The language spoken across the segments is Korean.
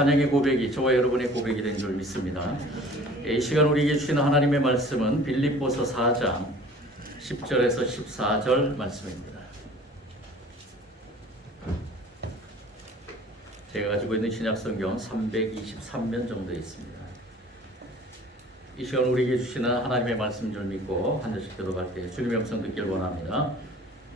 찬양의 고백이 저와 여러분의 고백이 된 줄 믿습니다. 이 시간 우리에게 주시는 하나님의 말씀은 빌립보서 4장 10절에서 14절 말씀입니다. 제가 가지고 있는 신약성경 323면 정도 있습니다. 이 시간 우리에게 주시는 하나님의 말씀 줄 믿고 한 절씩 기도할 때 주님의 음성 듣기를 원합니다.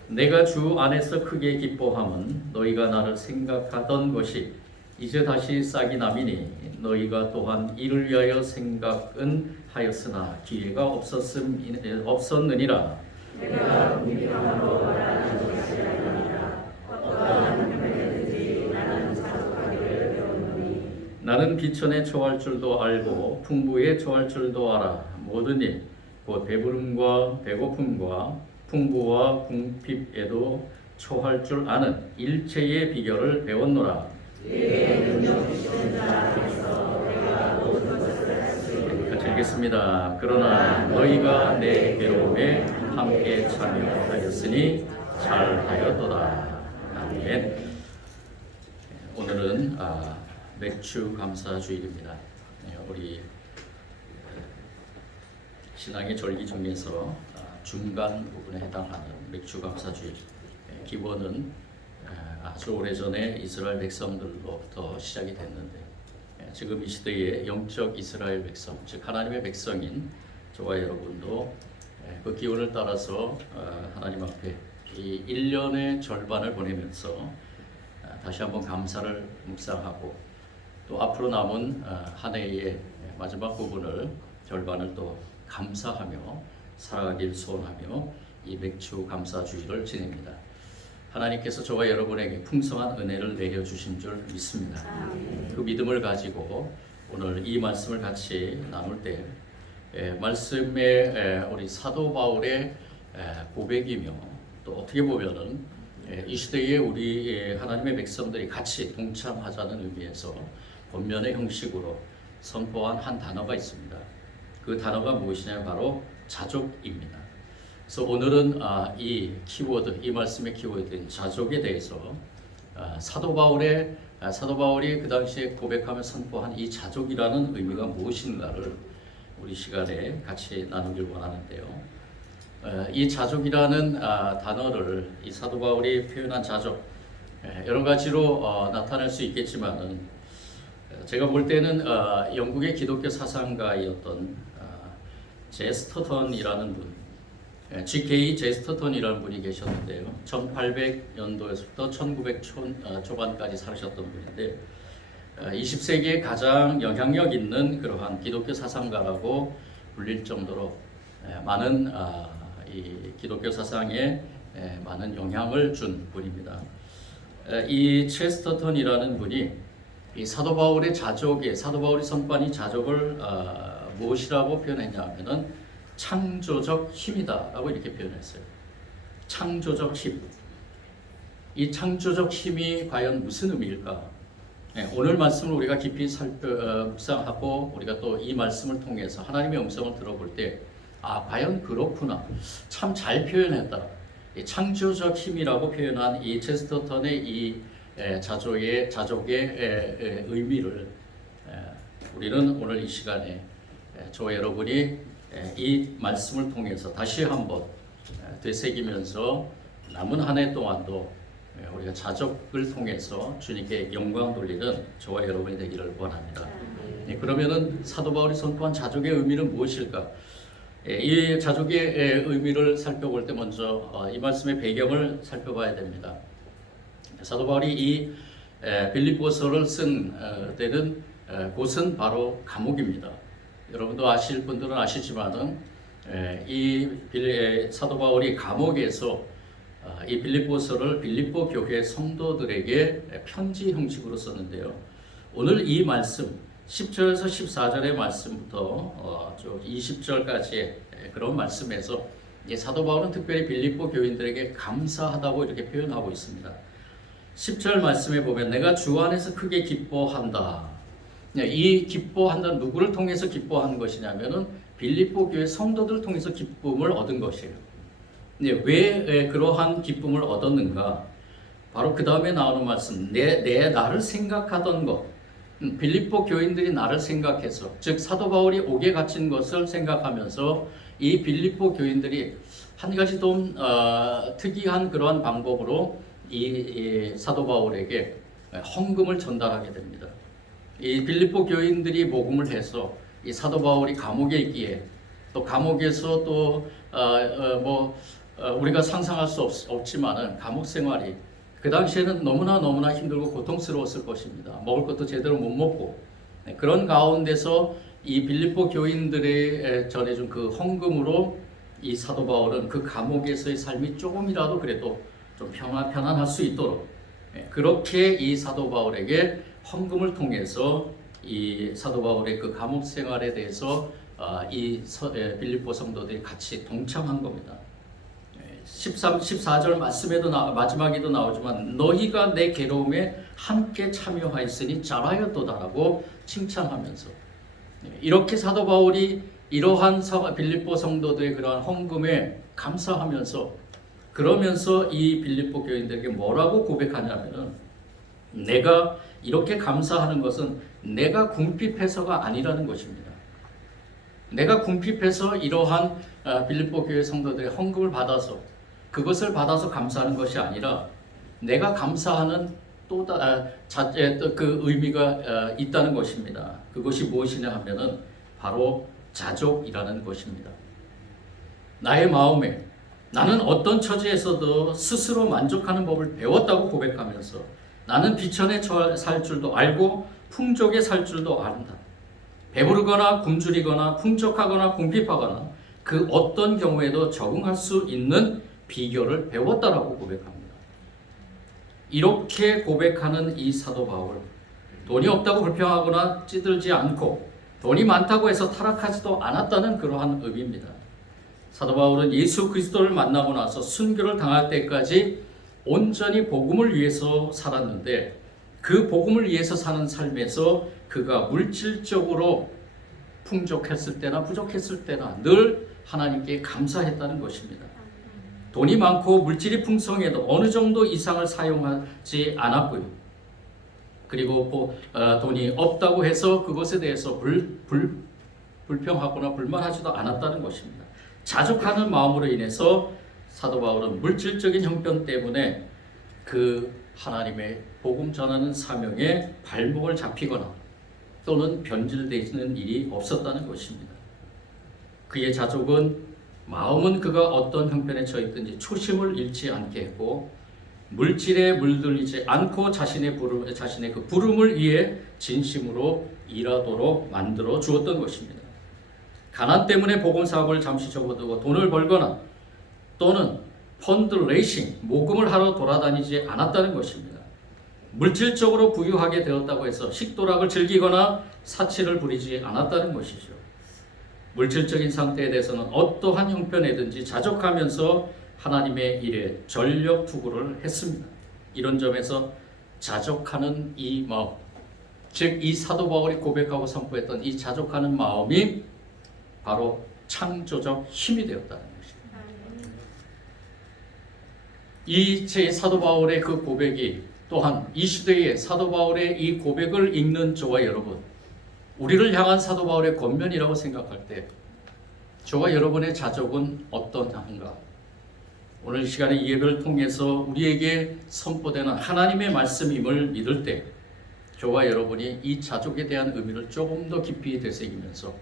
내가 주 안에서 크게 기뻐함은 너희가 나를 생각하던 것이 이제 다시 싹이 남이니 너희가 또한 이를 위하여 생각은 하였으나 기회가 없었느니라. 내가 궁핍함으로 말하는 것이 아니라 어떠한 형편이든지 나는 자족하기를 배웠노니 나는 비천에 처할 줄도 알고 풍부에 처할 줄도 알아. 모든 일 곧 배부름과 배고픔과 풍부와 궁핍에도 처할 줄 아는 일체의 비결을 배웠노라. 내게 능력 주시는 자 안에서 내가 모든 것을 할 수 있느니라. 같이 읽겠습니다. 그러나 너희가 내 괴로움에 함께 참여하였으니 잘하였도다. 아멘. 오늘은 맥주 감사 주일입니다. 우리 신앙의 절기 중에서 중간 부분에 해당하는 맥주 감사 주일. 기원은 아주 오래전에 이스라엘 백성들로부터 시작이 됐는데 지금 이 시대의 영적 이스라엘 백성, 즉 하나님의 백성인 저와 여러분도 그 기원을 따라서 하나님 앞에 이 1년의 절반을 보내면서 다시 한번 감사를 묵상하고 또 앞으로 남은 한 해의 마지막 부분을 절반을 또 감사하며 살아가길 소원하며 이 맥주 감사 주일을 지냅니다. 하나님께서 저와 여러분에게 풍성한 은혜를 내려주신 줄 믿습니다. 그 믿음을 가지고 오늘 이 말씀을 같이 나눌 때 말씀에 우리 사도 바울의 고백이며 또 어떻게 보면은 이 시대에 우리 하나님의 백성들이 같이 동참하자는 의미에서 본면의 형식으로 선포한 한 단어가 있습니다. 그 단어가 무엇이냐 바로 자족입니다. 그래서 오늘은 이 키워드, 이 말씀의 키워드인 자족에 대해서 사도 바울이 그 당시에 고백하며 선포한 이 자족이라는 의미가 무엇인가를 우리 시간에 같이 나누길 원하는데요. 이 자족이라는 단어를 이 사도 바울이 표현한 자족 여러 가지로 나타낼 수 있겠지만은 제가 볼 때는 영국의 기독교 사상가이었던 제스터턴이라는 분, G.K. 제스터턴이라는 분이 계셨는데요. 1800년도에서부터 1900 초반까지 사셨던 분인데 20세기에 가장 영향력 있는 그러한 기독교 사상가라고 불릴 정도로 많은 이 기독교 사상에 많은 영향을 준 분입니다. 이 체스터턴이라는 분이 이 사도 바울이 선포한 이 자족을 무엇이라고 표현했냐 하면은 창조적 힘이다라고 이렇게 표현했어요. 창조적 힘. 이 창조적 힘이 과연 무슨 의미일까? 오늘 말씀을 우리가 깊이 묵상하고 우리가 또 이 말씀을 통해서 하나님의 음성을 들어볼 때 과연 그렇구나. 참 잘 표현했다. 이 창조적 힘이라고 표현한 이 체스터턴의 이 자족의 의미를 우리는 오늘 이 시간에 저와 여러분이 이 말씀을 통해서 다시 한번 되새기면서 남은 한 해 동안도 우리가 자족을 통해서 주님께 영광 돌리는 저와 여러분이 되기를 원합니다. 그러면은 사도 바울이 선포한 자족의 의미는 무엇일까? 이 자족의 의미를 살펴볼 때 먼저 이 말씀의 배경을 살펴봐야 됩니다. 사도 바울이 이 빌립보서를 쓴 때는 곳은 바로 감옥입니다. 여러분도 아실 분들은 아시지만은 이 사도 바울이 감옥에서 이 빌립보서를 빌립보 교회 성도들에게 편지 형식으로 썼는데요. 오늘 이 말씀 10절에서 14절의 말씀부터 20절까지의 그런 말씀에서 이 사도 바울은 특별히 빌립보 교인들에게 감사하다고 이렇게 표현하고 있습니다. 10절 말씀에 보면 내가 주 안에서 크게 기뻐한다. 이 기뻐한다는 누구를 통해서 기뻐하는 것이냐면은 빌립보 교회 성도들을 통해서 기쁨을 얻은 것이에요. 왜 그러한 기쁨을 얻었는가? 바로 그 다음에 나오는 말씀, 나를 생각하던 것. 빌립보 교인들이 나를 생각해서, 즉 사도 바울이 옥에 갇힌 것을 생각하면서 이 빌립보 교인들이 한 가지 좀 특이한 그러한 방법으로 이 사도 바울에게 헌금을 전달하게 됩니다. 이 빌립보 교인들이 모금을 해서 이 사도 바울이 감옥에 있기에, 또 감옥에서 또 우리가 상상할 수 없지만은 감옥 생활이 그 당시에는 너무나 힘들고 고통스러웠을 것입니다. 먹을 것도 제대로 못 먹고, 그런 가운데서 이 빌립보 교인들의 전해준 그 헌금으로 이 사도 바울은 그 감옥에서의 삶이 조금이라도 그래도 좀 편안할 수 있도록, 그렇게 이 사도 바울에게 헌금을 통해서 이 사도 바울의 그 감옥 생활에 대해서 빌립보 성도들이 같이 동참한 겁니다. 14절 말씀에도 마지막에도 나오지만 너희가 내 괴로움에 함께 참여하였으니 잘하였도다라고 칭찬하면서, 이렇게 사도 바울이 이러한 빌립보 성도들의 그러한 헌금에 감사하면서, 그러면서 이 빌립보 교인들에게 뭐라고 고백하냐면은, 내가 이렇게 감사하는 것은 내가 궁핍해서가 아니라는 것입니다. 내가 궁핍해서 이러한 빌립보 교회 성도들의 헌금을 받아서 그것을 받아서 감사하는 것이 아니라, 내가 감사하는 그 의미가 있다는 것입니다. 그것이 무엇이냐 하면은 바로 자족이라는 것입니다. 나의 마음에 나는 어떤 처지에서도 스스로 만족하는 법을 배웠다고 고백하면서, 나는 비천에 살 줄도 알고 풍족에 살 줄도 안다. 배부르거나 굶주리거나 풍족하거나 궁핍하거나 그 어떤 경우에도 적응할 수 있는 비결을 배웠다라고 고백합니다. 이렇게 고백하는 이 사도 바울, 돈이 없다고 불평하거나 찌들지 않고 돈이 많다고 해서 타락하지도 않았다는 그러한 의미입니다. 사도 바울은 예수 그리스도를 만나고 나서 순교를 당할 때까지 온전히 복음을 위해서 살았는데, 그 복음을 위해서 사는 삶에서 그가 물질적으로 풍족했을 때나 부족했을 때나 늘 하나님께 감사했다는 것입니다. 돈이 많고 물질이 풍성해도 어느 정도 이상을 사용하지 않았고요. 그리고 돈이 없다고 해서 그것에 대해서 불평하거나 불만하지도 않았다는 것입니다. 자족하는 마음으로 인해서 사도 바울은 물질적인 형편 때문에 그 하나님의 복음 전하는 사명에 발목을 잡히거나 또는 변질되는 일이 없었다는 것입니다. 그의 자족은, 마음은 그가 어떤 형편에 처했든지 초심을 잃지 않게 했고, 물질에 물들리지 않고 자신의 그 부름을 위해 진심으로 일하도록 만들어 주었던 것입니다. 가난 때문에 복음 사업을 잠시 접어두고 돈을 벌거나 또는 펀드 레이싱, 모금을 하러 돌아다니지 않았다는 것입니다. 물질적으로 부유하게 되었다고 해서 식도락을 즐기거나 사치를 부리지 않았다는 것이죠. 물질적인 상태에 대해서는 어떠한 형편이든지 자족하면서 하나님의 일에 전력 투구를 했습니다. 이런 점에서 자족하는 이 마음, 즉 이 사도 바울이 고백하고 선포했던 이 자족하는 마음이 바로 창조적 힘이 되었다는 것입니다. 이 제 사도 바울의 그 고백이 또한 이 시대의 사도 바울의 이 고백을 읽는 저와 여러분, 우리를 향한 사도 바울의 권면이라고 생각할 때 저와 여러분의 자족은 어떠한가? 오늘 이 시간에 이 예배를 통해서 우리에게 선포되는 하나님의 말씀임을 믿을 때 저와 여러분이 이 자족에 대한 의미를 조금 더 깊이 되새기면서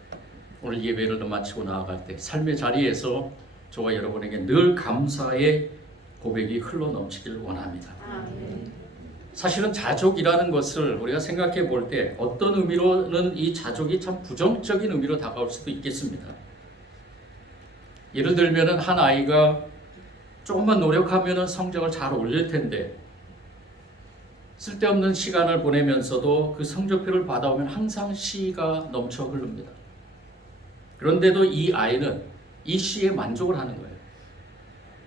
오늘 예배를 마치고 나아갈 때 삶의 자리에서 저와 여러분에게 늘 감사의 고백이 흘러넘치길 원합니다. 사실은 자족이라는 것을 우리가 생각해 볼 때 어떤 의미로는 이 자족이 참 부정적인 의미로 다가올 수도 있겠습니다. 예를 들면 한 아이가 조금만 노력하면 성적을 잘 올릴 텐데 쓸데없는 시간을 보내면서도 그 성적표를 받아오면 항상 시가 넘쳐 흐릅니다. 그런데도 이 아이는 이 시에 만족을 하는 거예요.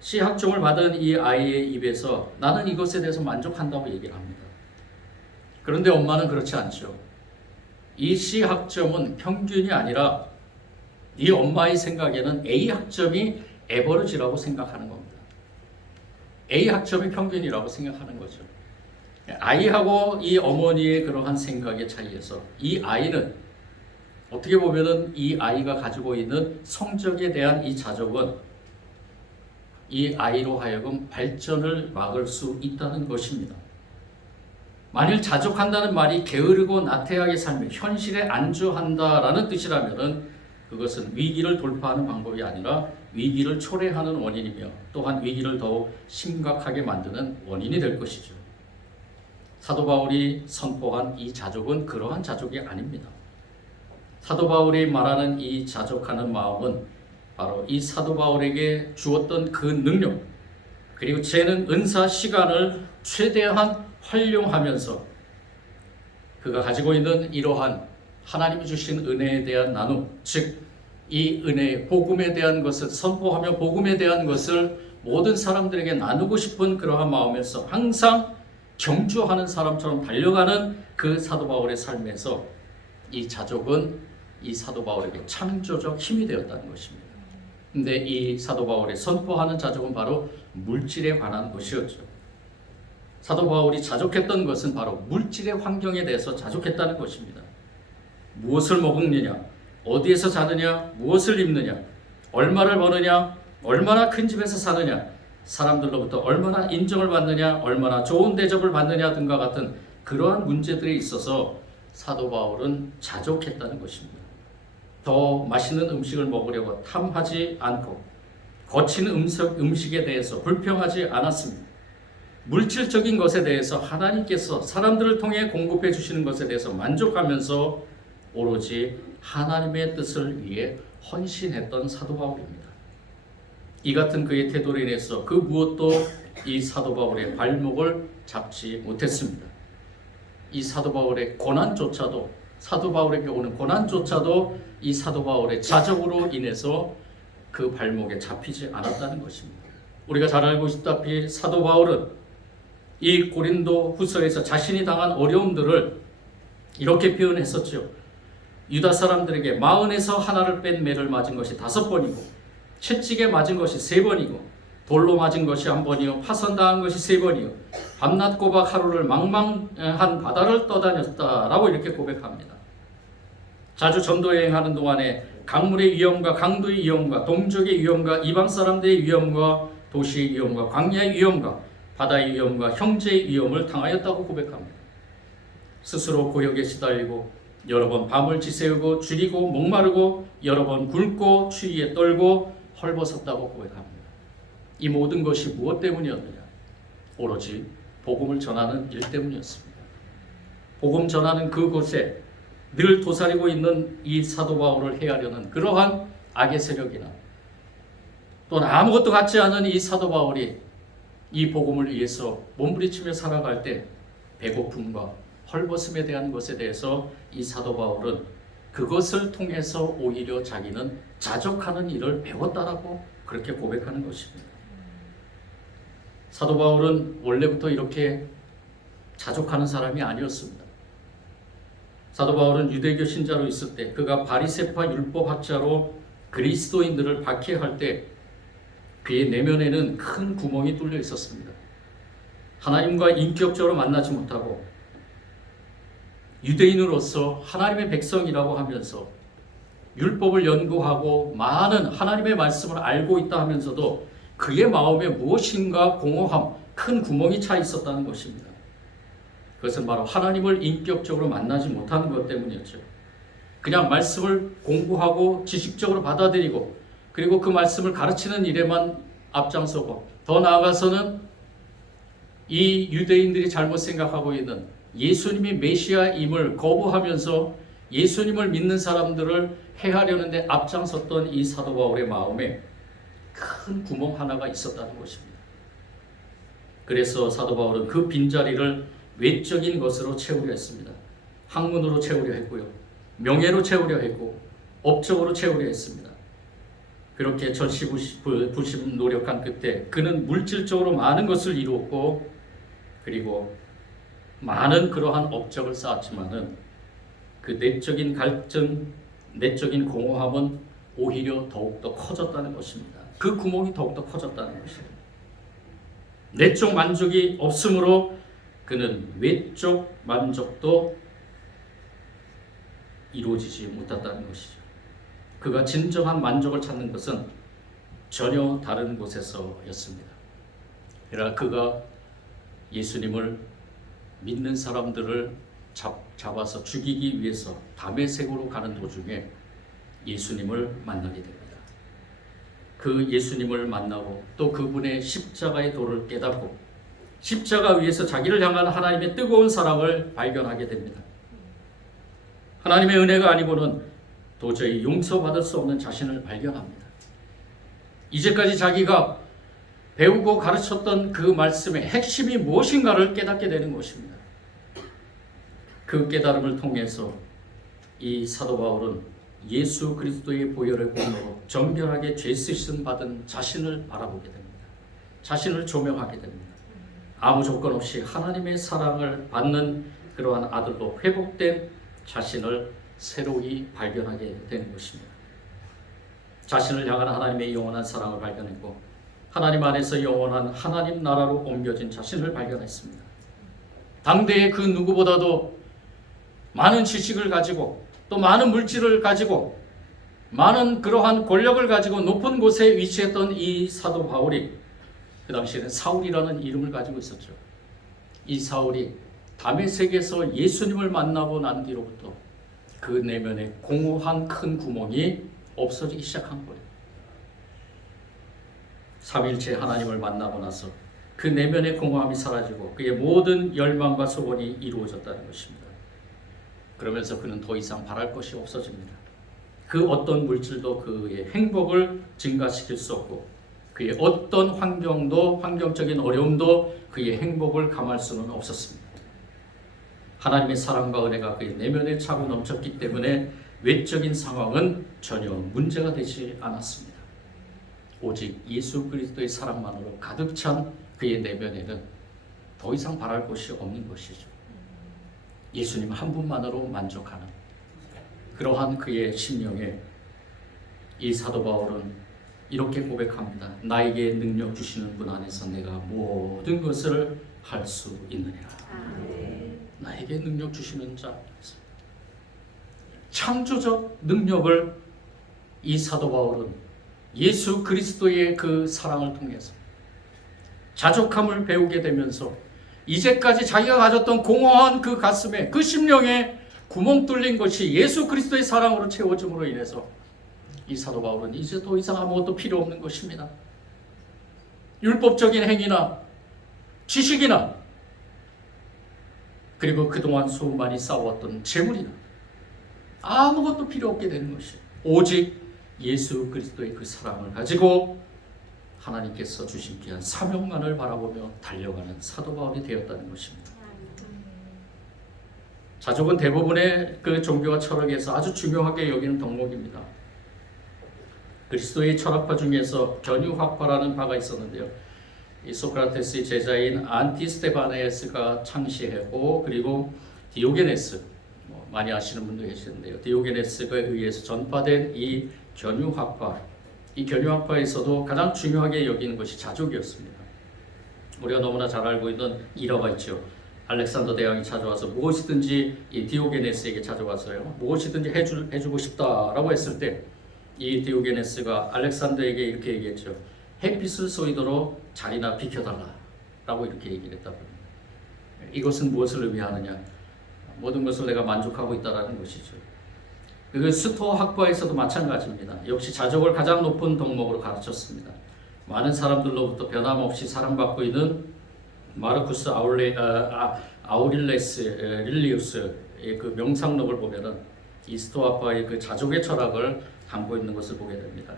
시 학점을 받은 이 아이의 입에서 나는 이것에 대해서 만족한다고 얘기를 합니다. 그런데 엄마는 그렇지 않죠. 이 시 학점은 평균이 아니라 이 엄마의 생각에는 A 학점이 에버리지라고 생각하는 겁니다. A 학점이 평균이라고 생각하는 거죠. 아이하고 이 어머니의 그러한 생각의 차이에서 이 아이는 어떻게 보면은 이 아이가 가지고 있는 성적에 대한 이 자족은 이 아이로 하여금 발전을 막을 수 있다는 것입니다. 만일 자족한다는 말이 게으르고 나태하게 살며 현실에 안주한다라는 뜻이라면은 그것은 위기를 돌파하는 방법이 아니라 위기를 초래하는 원인이며 또한 위기를 더욱 심각하게 만드는 원인이 될 것이죠. 사도 바울이 선포한 이 자족은 그러한 자족이 아닙니다. 사도 바울이 말하는 이 자족하는 마음은 바로 이 사도 바울에게 주었던 그 능력, 그리고 재능, 은사, 시간을 최대한 활용하면서 그가 가지고 있는 이러한 하나님이 주신 은혜에 대한 나눔, 즉 이 은혜, 복음에 대한 것을 선포하며 복음에 대한 것을 모든 사람들에게 나누고 싶은 그러한 마음에서 항상 경주하는 사람처럼 달려가는 그 사도 바울의 삶에서 이 자족은 이 사도 바울에게 창조적 힘이 되었다는 것입니다. 근데 이 사도 바울이 선포하는 자족은 바로 물질에 관한 것이었죠. 사도 바울이 자족했던 것은 바로 물질의 환경에 대해서 자족했다는 것입니다. 무엇을 먹느냐, 어디에서 자느냐, 무엇을 입느냐, 얼마를 버느냐, 얼마나 큰 집에서 사느냐, 사람들로부터 얼마나 인정을 받느냐, 얼마나 좋은 대접을 받느냐 등과 같은 그러한 문제들에 있어서 사도 바울은 자족했다는 것입니다. 더 맛있는 음식을 먹으려고 탐하지 않고 거친 음식에 대해서 불평하지 않았습니다. 물질적인 것에 대해서 하나님께서 사람들을 통해 공급해 주시는 것에 대해서 만족하면서 오로지 하나님의 뜻을 위해 헌신했던 사도 바울입니다. 이 같은 그의 태도로 인해서 그 무엇도 이 사도 바울의 발목을 잡지 못했습니다. 이 사도 바울의 고난조차도, 사도 바울에게 오는 고난조차도 이 사도 바울의 자족으로 인해서 그 발목에 잡히지 않았다는 것입니다. 우리가 잘 알고 있다시피 사도 바울은 이 고린도 후서에서 자신이 당한 어려움들을 이렇게 표현했었죠. 유다 사람들에게 마흔에서 하나를 뺀 매를 맞은 것이 5번이고 채찍에 맞은 것이 3번이고 돌로 맞은 것이 1번이요 파선당한 것이 3번이요 밤낮 꼬박 하루를 망망한 바다를 떠다녔다라고 이렇게 고백합니다. 자주 전도 여행하는 동안에 강물의 위험과 강도의 위험과 동족의 위험과 이방 사람들의 위험과 도시의 위험과 광야의 위험과 바다의 위험과 형제의 위험을 당하였다고 고백합니다. 스스로 고역에 시달리고 여러 번 밤을 지새우고 줄이고 목마르고 여러 번 굶고 추위에 떨고 헐벗었다고 고백합니다. 이 모든 것이 무엇 때문이었느냐? 오로지 복음을 전하는 일 때문이었습니다. 복음 전하는 그곳에 늘 도사리고 있는 이 사도 바울을 해하려는 그러한 악의 세력이나 또는 아무것도 같지 않은 이 사도 바울이 이 복음을 위해서 몸부림치며 살아갈 때 배고픔과 헐벗음에 대한 것에 대해서 이 사도 바울은 그것을 통해서 오히려 자기는 자족하는 일을 배웠다라고 그렇게 고백하는 것입니다. 사도 바울은 원래부터 이렇게 자족하는 사람이 아니었습니다. 사도 바울은 유대교 신자로 있을 때 그가 바리새파 율법학자로 그리스도인들을 박해할 때 그의 내면에는 큰 구멍이 뚫려 있었습니다. 하나님과 인격적으로 만나지 못하고 유대인으로서 하나님의 백성이라고 하면서 율법을 연구하고 많은 하나님의 말씀을 알고 있다 하면서도 그의 마음에 무엇인가 공허함, 큰 구멍이 차 있었다는 것입니다. 그것은 바로 하나님을 인격적으로 만나지 못하는 것 때문이었죠. 그냥 말씀을 공부하고 지식적으로 받아들이고 그리고 그 말씀을 가르치는 일에만 앞장서고 더 나아가서는 이 유대인들이 잘못 생각하고 있는 예수님이 메시아임을 거부하면서 예수님을 믿는 사람들을 해하려는 데 앞장섰던 이 사도 바울의 마음에 큰 구멍 하나가 있었다는 것입니다. 그래서 사도 바울은 그 빈자리를 외적인 것으로 채우려 했습니다. 학문으로 채우려 했고요. 명예로 채우려 했고 업적으로 채우려 했습니다. 그렇게 절시부심 노력한 끝에 그는 물질적으로 많은 것을 이루었고 그리고 많은 그러한 업적을 쌓았지만은 그 내적인 갈증, 내적인 공허함은 오히려 더욱더 커졌다는 것입니다. 그 구멍이 더욱더 커졌다는 것입니다. 내적 만족이 없으므로 그는 외적 만족도 이루어지지 못했다는 것이죠. 그가 진정한 만족을 찾는 것은 전혀 다른 곳에서였습니다. 그러나 그가 예수님을 믿는 사람들을 잡아서 죽이기 위해서 다메섹으로 가는 도중에 예수님을 만나게 됩니다. 그 예수님을 만나고 또 그분의 십자가의 도를 깨닫고 십자가 위에서 자기를 향한 하나님의 뜨거운 사랑을 발견하게 됩니다. 하나님의 은혜가 아니고는 도저히 용서받을 수 없는 자신을 발견합니다. 이제까지 자기가 배우고 가르쳤던 그 말씀의 핵심이 무엇인가를 깨닫게 되는 것입니다. 그 깨달음을 통해서 이 사도 바울은 예수 그리스도의 보혈의 공로로 정결하게 죄 씻음 받은 자신을 바라보게 됩니다. 자신을 조명하게 됩니다. 아무 조건 없이 하나님의 사랑을 받는 그러한 아들로 회복된 자신을 새로이 발견하게 되는 것입니다. 자신을 향한 하나님의 영원한 사랑을 발견했고 하나님 안에서 영원한 하나님 나라로 옮겨진 자신을 발견했습니다. 당대의 그 누구보다도 많은 지식을 가지고 또 많은 물질을 가지고 많은 그러한 권력을 가지고 높은 곳에 위치했던 이 사도 바울이 그 당시에는 사울이라는 이름을 가지고 있었죠. 이 사울이 다메섹에서 예수님을 만나고 난 뒤로부터 그 내면에 공허한 큰 구멍이 없어지기 시작한 거예요. 삼일째 하나님을 만나고 나서 그 내면의 공허함이 사라지고 그의 모든 열망과 소원이 이루어졌다는 것입니다. 그러면서 그는 더 이상 바랄 것이 없어집니다. 그 어떤 물질도 그의 행복을 증가시킬 수 없고 그의 어떤 환경적인 어려움도 그의 행복을 감할 수는 없었습니다. 하나님의 사랑과 은혜가 그의 내면에 차고 넘쳤기 때문에 외적인 상황은 전혀 문제가 되지 않았습니다. 오직 예수 그리스도의 사랑만으로 가득 찬 그의 내면에는 더 이상 바랄 것이 없는 것이죠. 예수님 한 분만으로 만족하는 그러한 그의 심령에 이 사도 바울은 이렇게 고백합니다. 나에게 능력 주시는 분 안에서 내가 모든 것을 할 수 있느니라. 나에게 능력 주시는 자, 창조적 능력을 이 사도 바울은 예수 그리스도의 그 사랑을 통해서 자족함을 배우게 되면서 이제까지 자기가 가졌던 공허한 그 가슴에 그 심령에 구멍 뚫린 것이 예수 그리스도의 사랑으로 채워짐으로 인해서 이 사도 바울은 이제 더 이상 아무것도 필요 없는 것입니다. 율법적인 행위나 지식이나 그리고 그동안 수많이 쌓아왔던 재물이나 아무것도 필요 없게 되는 것이 오직 예수 그리스도의 그 사랑을 가지고 하나님께서 주신 귀한 사명만을 바라보며 달려가는 사도 바울이 되었다는 것입니다. 자족은 대부분의 그 종교와 철학에서 아주 중요하게 여기는 덕목입니다. 그리스도의 철학파 중에서 견유학파라는 바가 있었는데요. 이 소크라테스의 제자인 안티스테바네스가 창시했고 그리고 디오게네스 많이 아시는 분도 계시는데요. 디오게네스에 의해서 전파된 이 견유학파, 이 견유학파에서도 가장 중요하게 여기는 것이 자족이었습니다. 우리가 너무나 잘 알고 있는 일화가 있죠. 알렉산더 대왕이 찾아와서 무엇이든지 이 디오게네스에게 찾아와서요. 무엇이든지 해주고 싶다라고 했을 때 이 디오게네스가 알렉산더에게 이렇게 얘기했죠. 햇빛을 쏘이도록 자리나 비켜달라라고 이렇게 얘기를 했다고 합니다. 이것은 무엇을 의미하느냐? 모든 것을 내가 만족하고 있다라는 것이죠. 그 스토아 학파에서도 마찬가지입니다. 역시 자족을 가장 높은 덕목으로 가르쳤습니다. 많은 사람들로부터 변함없이 사랑받고 있는 마르쿠스 아우릴레스 릴리우스의 그 명상록을 보면은 이 스토아파의 그 자족의 철학을 담고 있는 것을 보게 됩니다.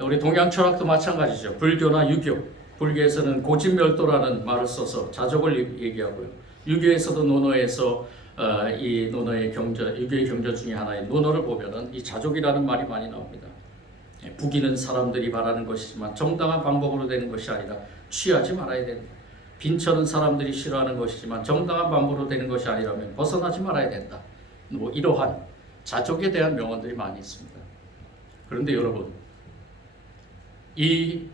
우리 동양 철학도 마찬가지죠. 불교나 유교, 불교에서는 고진멸도라는 말을 써서 자족을 얘기하고요. 유교에서도 논어에서 이 논어의 유교의 경전 중에 하나인 논어를 보면은 이 자족이라는 말이 많이 나옵니다. 부귀는 사람들이 바라는 것이지만 정당한 방법으로 되는 것이 아니라 취하지 말아야 된다. 빈천은 사람들이 싫어하는 것이지만 정당한 방법으로 되는 것이 아니라면 벗어나지 말아야 된다. 뭐 이러한 자족에 대한 명언들이 많이 있습니다. 그런데 여러분, 이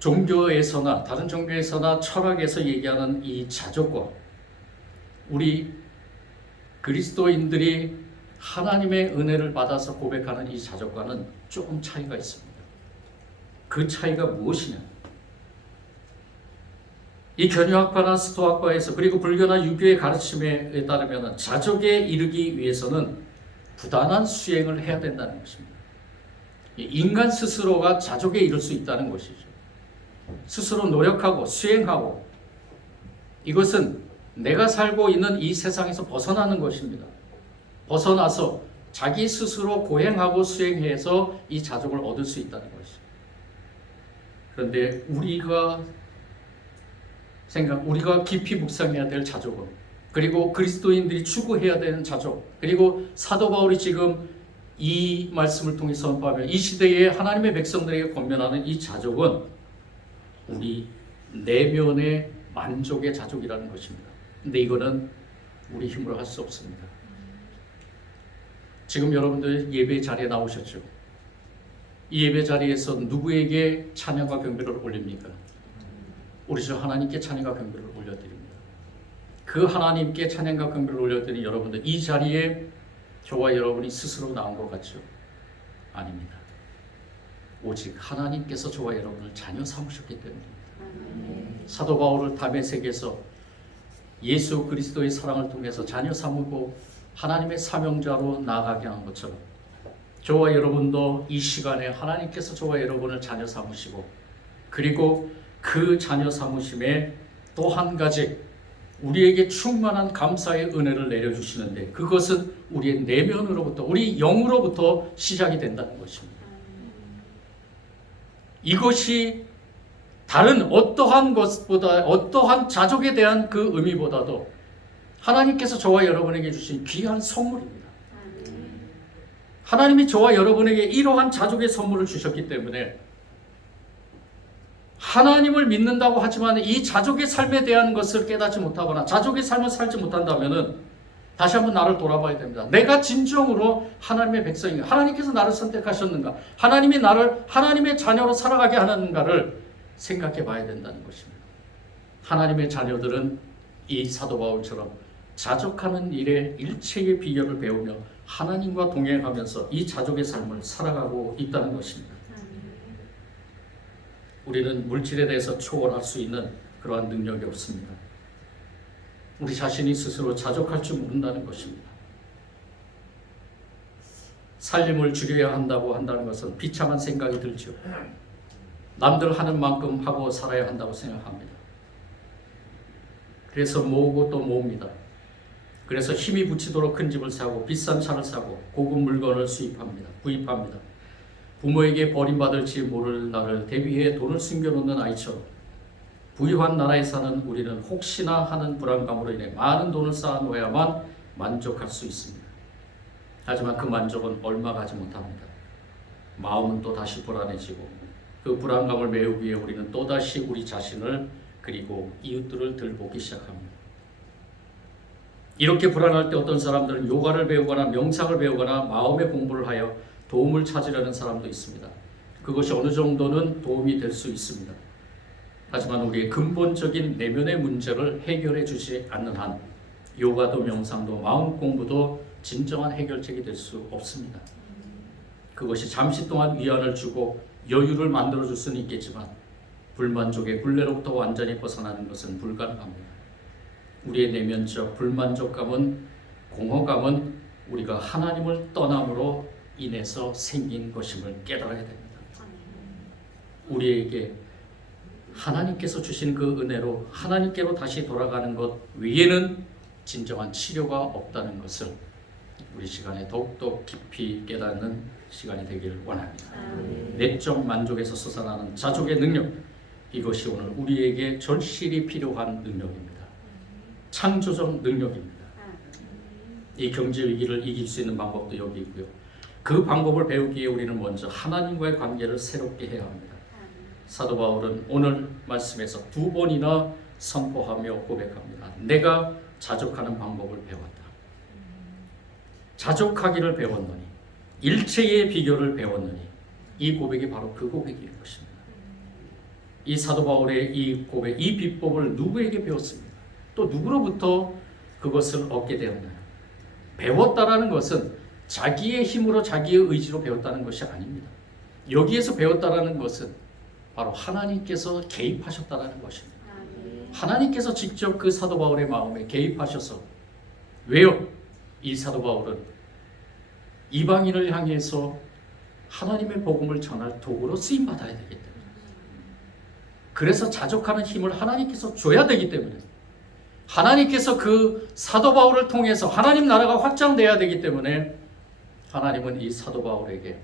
종교에서나 다른 종교에서나 철학에서 얘기하는 이 자족과 우리 그리스도인들이 하나님의 은혜를 받아서 고백하는 이 자족과는 조금 차이가 있습니다. 그 차이가 무엇이냐? 이 견유학파나 스토아과에서 그리고 불교나 유교의 가르침에 따르면 자족에 이르기 위해서는 부단한 수행을 해야 된다는 것입니다. 인간 스스로가 자족에 이를 수 있다는 것이죠. 스스로 노력하고 수행하고 이것은 내가 살고 있는 이 세상에서 벗어나는 것입니다. 벗어나서 자기 스스로 고행하고 수행해서 이 자족을 얻을 수 있다는 것이죠. 그런데 우리가 깊이 묵상해야 될 자족은 그리고 그리스도인들이 추구해야 되는 자족 그리고 사도 바울이 지금 이 말씀을 통해 선포하며 이 시대에 하나님의 백성들에게 권면하는 이 자족은 우리 내면의 만족의 자족이라는 것입니다. 근데 이거는 우리 힘으로 할 수 없습니다. 지금 여러분들 예배 자리에 나오셨죠? 이 예배 자리에서 누구에게 찬양과 경배를 올립니까? 우리 주 하나님께 찬양과 경배를 올려드립니다. 그 하나님께 찬양과 경배를 올려드린 여러분들 이 자리에 저와 여러분이 스스로 나온 것 같죠? 아닙니다. 오직 하나님께서 저와 여러분을 자녀 삼으셨기 때문입니다. 사도 바울을 다메섹에서 예수 그리스도의 사랑을 통해서 자녀 삼고 하나님의 사명자로 나아가게 한 것처럼 저와 여러분도 이 시간에 하나님께서 저와 여러분을 자녀 삼으시고 그리고 그 자녀 삼으심에 또 한 가지 우리에게 충만한 감사의 은혜를 내려주시는데 그것은 우리의 내면으로부터 우리 영으로부터 시작이 된다는 것입니다. 이것이 다른 어떠한 것보다 어떠한 자족에 대한 그 의미보다도 하나님께서 저와 여러분에게 주신 귀한 선물입니다. 하나님이 저와 여러분에게 이러한 자족의 선물을 주셨기 때문에 하나님을 믿는다고 하지만 이 자족의 삶에 대한 것을 깨닫지 못하거나 자족의 삶을 살지 못한다면 다시 한번 나를 돌아봐야 됩니다. 내가 진정으로 하나님의 백성인가? 하나님께서 나를 선택하셨는가? 하나님이 나를 하나님의 자녀로 살아가게 하는가를 생각해 봐야 된다는 것입니다. 하나님의 자녀들은 이 사도 바울처럼 자족하는 일에 일체의 비결을 배우며 하나님과 동행하면서 이 자족의 삶을 살아가고 있다는 것입니다. 우리는 물질에 대해서 초월할 수 있는 그러한 능력이 없습니다. 우리 자신이 스스로 자족할 줄 모른다는 것입니다. 살림을 줄여야 한다는 것은 비참한 생각이 들죠. 남들 하는 만큼 하고 살아야 한다고 생각합니다. 그래서 모으고 또 모읍니다. 그래서 힘이 붙이도록 큰 집을 사고 비싼 차를 사고 고급 물건을 구입합니다. 부모에게 버림받을지 모를 날을 대비해 돈을 숨겨놓는 아이처럼 부유한 나라에 사는 우리는 혹시나 하는 불안감으로 인해 많은 돈을 쌓아놓아야만 만족할 수 있습니다. 하지만 그 만족은 얼마 가지 못합니다. 마음은 또 다시 불안해지고 그 불안감을 메우기 위해 우리는 또다시 우리 자신을 그리고 이웃들을 들보기 시작합니다. 이렇게 불안할 때 어떤 사람들은 요가를 배우거나 명상을 배우거나 마음의 공부를 하여 도움을 찾으려는 사람도 있습니다. 그것이 어느 정도는 도움이 될 수 있습니다. 하지만 우리의 근본적인 내면의 문제를 해결해 주지 않는 한 요가도 명상도 마음 공부도 진정한 해결책이 될 수 없습니다. 그것이 잠시 동안 위안을 주고 여유를 만들어 줄 수는 있겠지만 불만족의 굴레로부터 완전히 벗어나는 것은 불가능합니다. 우리의 내면적 불만족감은 공허감은 우리가 하나님을 떠남으로 인해서 생긴 것임을 깨달아야 됩니다. 우리에게 하나님께서 주신 그 은혜로 하나님께로 다시 돌아가는 것 외에는 진정한 치료가 없다는 것을 우리 시간에 더욱더 깊이 깨닫는 시간이 되길 원합니다. 내적 만족에서 솟아나는 자족의 능력, 이것이 오늘 우리에게 절실히 필요한 능력입니다. 창조적 능력입니다. 이 경제 위기를 이길 수 있는 방법도 여기 있고요. 그 방법을 배우기 위해 우리는 먼저 하나님과의 관계를 새롭게 해야 합니다. 사도 바울은 오늘 말씀에서 2번이나 선포하며 고백합니다. 내가 자족하는 방법을 배웠다. 자족하기를 배웠느니, 일체의 비결을 배웠느니, 이 고백이 바로 그 고백인 것입니다. 이 사도 바울의 이 고백, 이 비법을 누구에게 배웠습니까? 또 누구로부터 그것을 얻게 되었나요? 배웠다라는 것은 자기의 힘으로 자기의 의지로 배웠다는 것이 아닙니다. 여기에서 배웠다라는 것은 바로 하나님께서 개입하셨다라는 것입니다. 하나님께서 직접 그 사도 바울의 마음에 개입하셔서, 왜요? 이 사도 바울은 이방인을 향해서 하나님의 복음을 전할 도구로 쓰임 받아야 되기 때문에, 그래서 자족하는 힘을 하나님께서 줘야 되기 때문에, 하나님께서 그 사도 바울을 통해서 하나님 나라가 확장돼야 되기 때문에 하나님은 이 사도 바울에게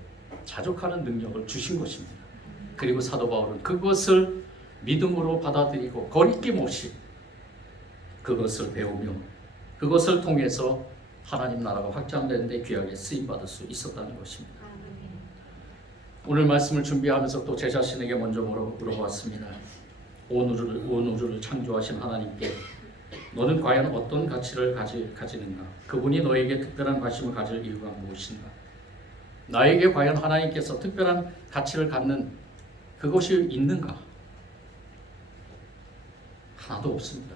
자족하는 능력을 주신 것입니다. 그리고 사도 바울은 그것을 믿음으로 받아들이고 거리낌 없이 그것을 배우며 그것을 통해서 하나님 나라가 확장되는 데 귀하게 쓰임받을 수 있었다는 것입니다. 오늘 말씀을 준비하면서 또 제 자신에게 먼저 물어봤습니다. 온 우주를 창조하신 하나님께 너는 과연 어떤 가치를 가지는가? 그분이 너에게 특별한 관심을 가질 이유가 무엇인가? 나에게 과연 하나님께서 특별한 가치를 갖는 그것이 있는가? 하나도 없습니다.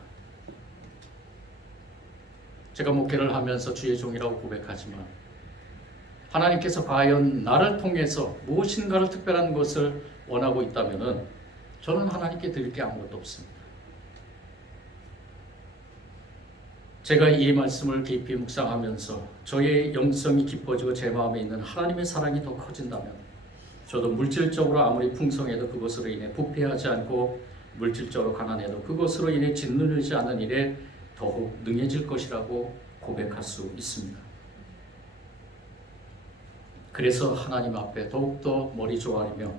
제가 목회를 하면서 주의 종이라고 고백하지만 하나님께서 과연 나를 통해서 무엇인가를 특별한 것을 원하고 있다면 저는 하나님께 드릴 게 아무것도 없습니다. 제가 이 말씀을 깊이 묵상하면서 저의 영성이 깊어지고 제 마음에 있는 하나님의 사랑이 더 커진다면 저도 물질적으로 아무리 풍성해도 그것으로 인해 부패하지 않고 물질적으로 가난해도 그것으로 인해 짓누르지 않는 일에 더욱 능해질 것이라고 고백할 수 있습니다. 그래서 하나님 앞에 더욱더 머리 조아리며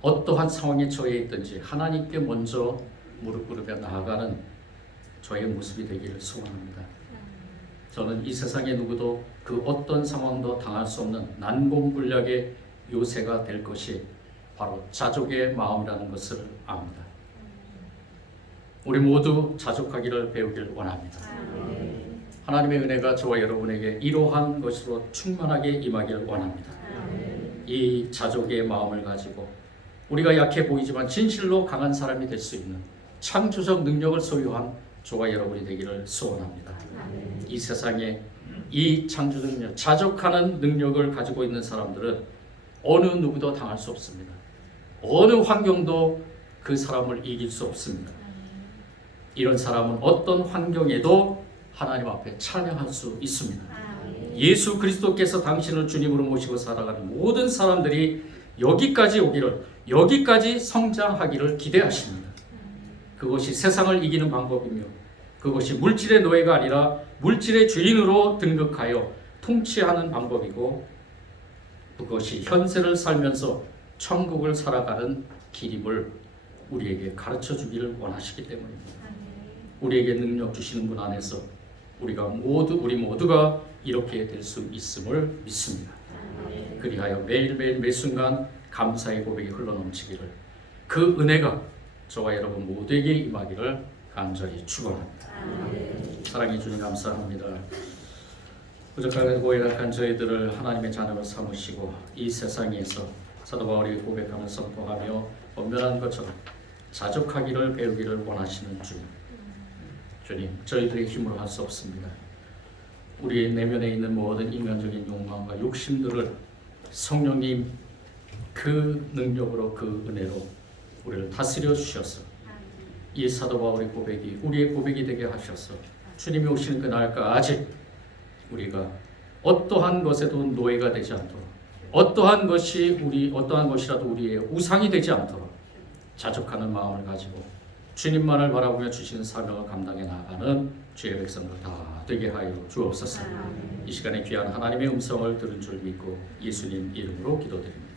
어떠한 상황에 처해 있든지 하나님께 먼저 무릎 꿇으며 나아가는 저의 모습이 되기를 소원합니다. 저는 이 세상의 누구도 그 어떤 상황도 당할 수 없는 난공불락의 요새가 될 것이 바로 자족의 마음이라는 것을 압니다. 우리 모두 자족하기를 배우길 원합니다. 하나님의 은혜가 저와 여러분에게 이러한 것으로 충만하게 임하기를 원합니다. 이 자족의 마음을 가지고 우리가 약해 보이지만 진실로 강한 사람이 될 수 있는 창조적 능력을 소유한 저와 여러분이 되기를 소원합니다. 이 세상에 이 창조적 능력, 자족하는 능력을 가지고 있는 사람들은 어느 누구도 당할 수 없습니다. 어느 환경도 그 사람을 이길 수 없습니다. 이런 사람은 어떤 환경에도 하나님 앞에 찬양할 수 있습니다. 예수 그리스도께서 당신을 주님으로 모시고 살아가는 모든 사람들이 여기까지 오기를, 여기까지 성장하기를 기대하십니다. 그것이 세상을 이기는 방법이며 그것이 물질의 노예가 아니라 물질의 주인으로 등극하여 통치하는 방법이고 그것이 현세를 살면서 천국을 살아가는 길임을 우리에게 가르쳐 주기를 원하시기 때문입니다. 우리에게 능력 주시는 분 안에서 우리 모두가 이렇게 될 수 있음을 믿습니다. 그리하여 매일매일 매순간 감사의 고백이 흘러넘치기를, 그 은혜가 저와 여러분 모두에게 임하기를 간절히 축원합니다. 사랑해 주님 감사합니다. 부족하고 고약한 저희들을 하나님의 자녀로 삼으시고 이 세상에서 사도 바울이 고백하며 선포하며 번면한 것처럼 자족하기를 배우기를 원하시는 주님, 저희들의 힘으로 할 수 없습니다. 우리 내면에 있는 모든 인간적인 욕망과 욕심들을 성령님 그 능력으로, 그 은혜로 우리를 다스려 주셔서 이 사도 바울의 고백이 우리의 고백이 되게 하셔서 주님이 오시는 그날까지 우리가 어떠한 것에도 노예가 되지 않도록, 어떠한 것이라도 우리의 우상이 되지 않도록 자족하는 마음을 가지고 주님만을 바라보며 주시는 사명을 감당해 나가는 주의 백성들 다 되게 하여 주옵소서. 이 시간에 귀한 하나님의 음성을 들은 줄 믿고 예수님 이름으로 기도드립니다.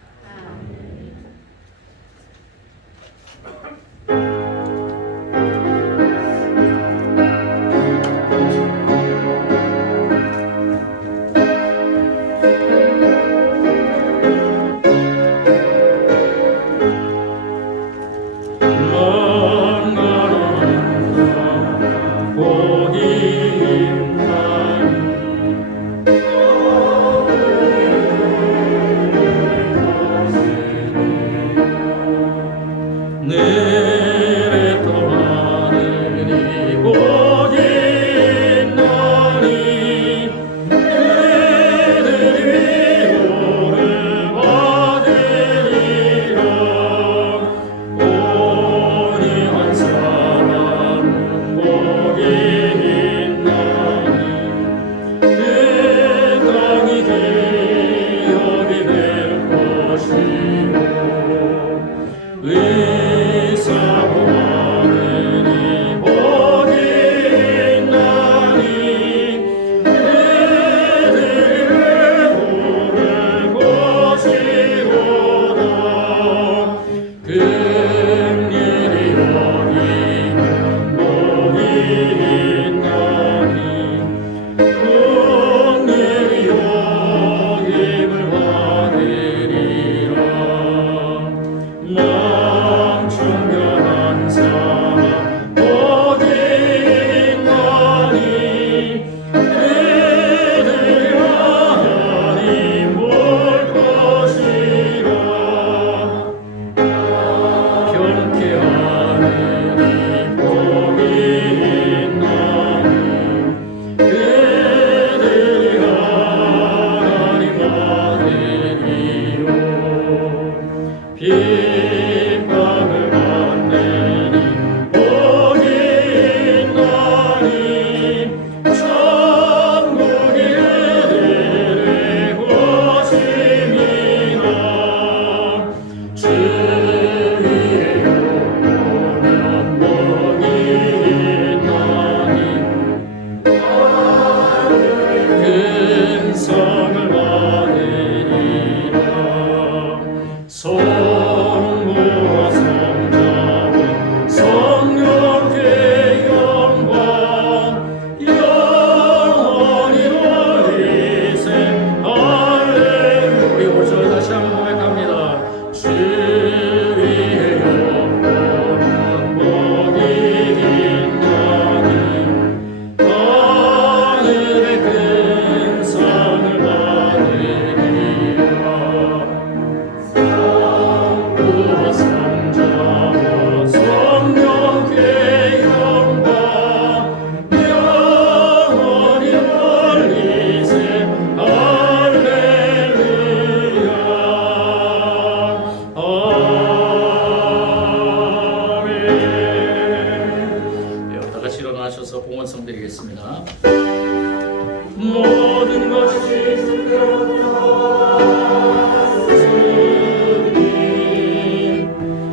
모든 것이 승리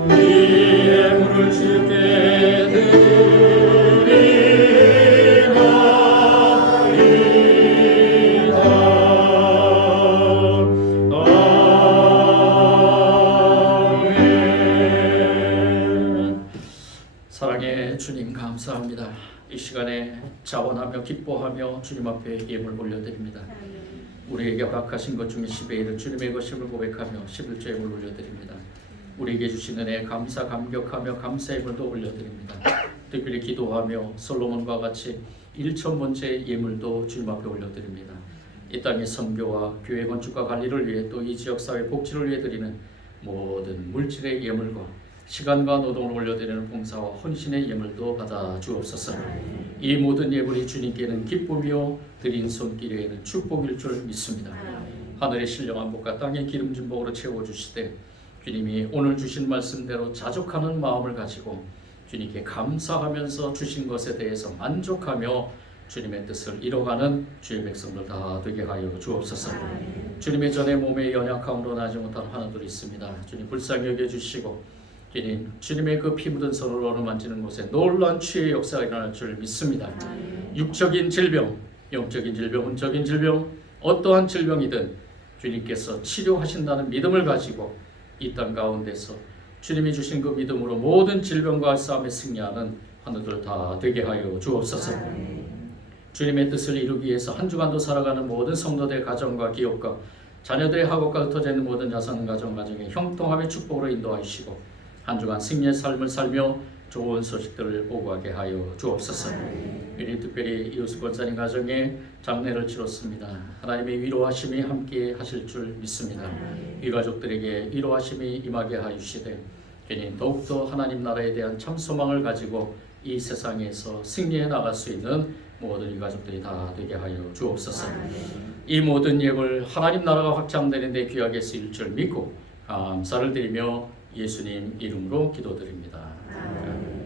이 예물을 주께 사랑의 주님 감사합니다. 이 시간에 자원하며 기뻐하며 주님 앞에 예물 올려드립니다. 우리에게 허락하신 것 중에 10의 1을 주님의 것임을 고백하며 11조 예물 올려드립니다. 우리에게 주신 은혜에 감사 감격하며 감사 예물도 올려드립니다. 특별히 기도하며 솔로몬과 같이 1,000번째 예물도 주님 앞에 올려드립니다. 이 땅의 선교와 교회 건축과 관리를 위해 또 이 지역사회 복지를 위해 드리는 모든 물질의 예물과 시간과 노동을 올려드리는 봉사와 헌신의 예물도 받아 주옵소서. 이 모든 예물이 주님께는 기쁨이요 드린 손길에는 축복일 줄 믿습니다. 하늘의 신령한 복과 땅의 기름진 복으로 채워주시되 주님이 오늘 주신 말씀대로 자족하는 마음을 가지고 주님께 감사하면서 주신 것에 대해서 만족하며 주님의 뜻을 이뤄가는 주의 백성들 다 되게 하여 주옵소서. 주님의 전에 몸에 연약함으로 나지 못한 하나들이 있습니다. 주님 불쌍히 여겨주시고 주님의 그 피 묻은 손으로 어루만지는 곳에 놀라운 치유의 역사가 일어날 줄 믿습니다. 육적인 질병, 영적인 질병, 혼적인 질병, 어떠한 질병이든 주님께서 치료하신다는 믿음을 가지고 이 땅 가운데서 주님이 주신 그 믿음으로 모든 질병과 싸움에 승리하는 하늘들 다 되게 하여 주옵소서. 주님의 뜻을 이루기 위해서 한 주간도 살아가는 모든 성도들의 가정과 기업과 자녀들의 학업과 흩어져 있는 모든 자산 가정에 형통함의 축복으로 인도하시고 한 주간 승리의 삶을 살며 좋은 소식들을 보고하게 하여 주옵소서. 우리 특별히 이웃 권사님 가정에 장례를 치렀습니다. 하나님의 위로하심이 함께 하실 줄 믿습니다. 이 가족들에게 위로하심이 임하게 하시되 더욱더 하나님 나라에 대한 참 소망을 가지고 이 세상에서 승리해 나갈 수 있는 모든 이 가족들이 다 되게 하여 주옵소서. 이 모든 예물 하나님 나라가 확장되는 데 귀하게 쓰일 줄 믿고 감사를 드리며 예수님 이름으로 기도드립니다.